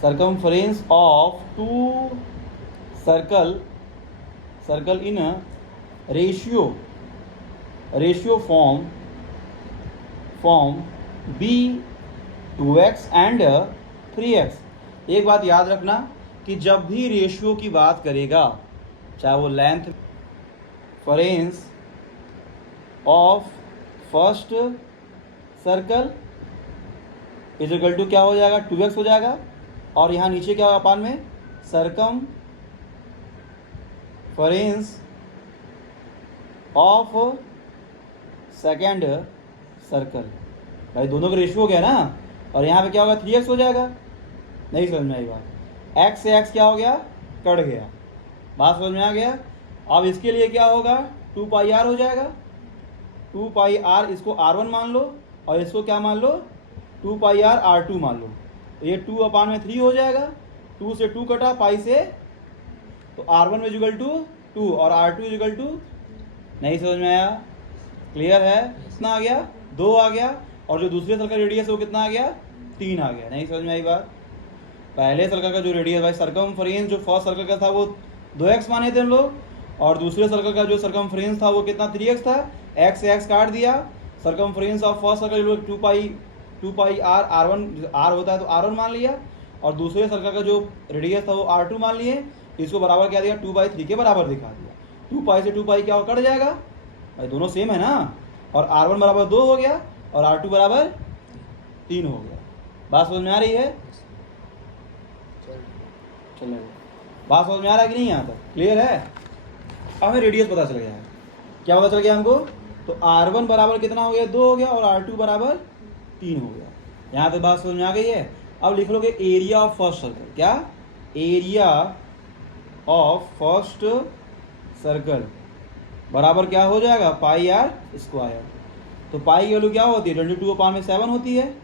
circumference of two circle in a ratio form b 2x and 3x। एक बात याद रखना कि जब भी रेशियो की बात करेगा, चाहे वो लेंथ, फ्रेंस of first circle is equal to क्या हो जाएगा, 2x हो जाएगा। और यहाँ नीचे क्या होगा अपान में, सरकम फ्रेंस ऑफ सेकेंड सर्कल। भाई दोनों का रेशियो हो गया ना, और यहाँ पे क्या होगा, 3x हो जाएगा। नहीं समझ में आई बात, x से x क्या हो गया, कट गया। बात समझ में आ गया। अब इसके लिए क्या होगा, 2 पाई r हो जाएगा। 2 पाई r, इसको r1 मान लो और इसको क्या मान लो, 2 पाई r r2 मान लो। तो ये 2 अपान में 3 हो जाएगा। 2 से 2 कटा पाई से, तो r1 इजिकल टू 2 और r2 इजिकल टू, नहीं समझ में आया, क्लियर है। कितना आ गया, 2 आ गया। और जो दूसरे सर्कल रेडियस है वो कितना आ गया, 3 आ गया। नहीं समझ में आई बात। पहले सर्कल का जो रेडियस, भाई सर्कमफ्रेंस जो फर्स्ट सर्कल का था वो 2x माने थे हम लोग, और दूसरे सर्कल का जो सर्कमफ्रेंस था वो कितना, 3x था। x से x काट दिया। Circumference of first circle 2 pi r, r1 r होता है तो r1 मान लिया, और दूसरे सर्कल का जो रेडियस था वो r2 मान लिए। इसको बराबर क्या दिया, 2/3 के बराबर दिखा दिया। 2 पाई से 2 पाई क्या कट जाएगा, भाई दोनों सेम है ना। और r1 बराबर 2 हो गया और r2 बराबर 3 हो गया। बात समझ में आ रही है, चलो बात समझ में आ रहा है कि नहीं, यहाँ तक क्लियर है। अब हमें रेडियस पता चल गया है, क्या पता चल गया हमको, तो r1 बराबर कितना हो गया, 2 हो गया, और r2 बराबर 3 हो गया। यहाँ तक बात समझ में आ गई है। अब लिख लोगे एरिया ऑफ फर्स्ट सर्कल, क्या, एरिया ऑफ फर्स्ट सर्कल बराबर क्या हो जाएगा, पाई r स्क्वायर। तो पाई की वैल्यू क्या होती है, 22 अपान में 7 होती है।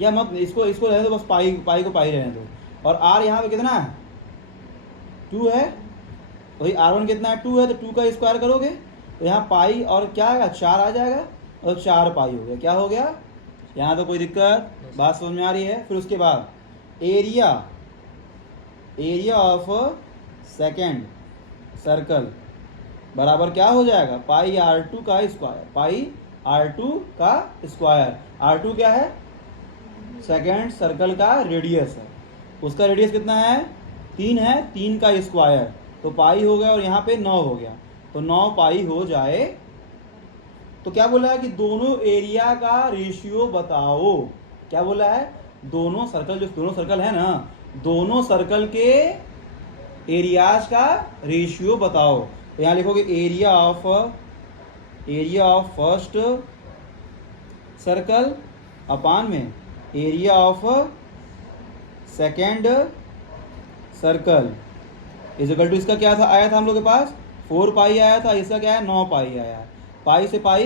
या मत इसको रहने दो, बस पाई को पाई रहने दो। और r यहाँ पे कितना है, 2 है। तो भाई r1 कितना है, 2 है, तो 2 का स्क्वायर करोगे तो यहाँ पाई और क्या आएगा, 4 आ जाएगा, और 4 पाई हो गया। क्या हो गया, यहाँ तो कोई दिक्कत, बात समझ में आ रही है। फिर उसके बाद एरिया ऑफ सेकेंड सर्कल बराबर क्या हो जाएगा, पाई r2 का स्क्वायर। पाई r2 का स्क्वायर, r2 क्या है, सेकेंड सर्कल का रेडियस है। उसका रेडियस कितना है, 3 है, 3 का स्क्वायर, तो पाई हो गया, और यहाँ पे 9 हो गया, तो 9 पाई हो जाए। तो क्या बोला है कि दोनों एरिया का रेशियो बताओ। क्या बोला है, दोनों सर्कल है ना, दोनों सर्कल के एरियाज का रेशियो बताओ। तो यहाँ लिखोगे area of first circle upon में area of second circle is equal to, इसका क्या था, आया था हम लोग के पास 4 पाई आया था, इसका क्या है, 9 पाई आया। पाई से पाई,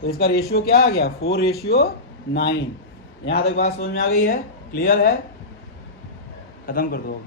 तो इसका रेशियो क्या आ गया, 4:9। यहाँ तक बात समझ में आ गई है, क्लियर है, खत्म कर दो।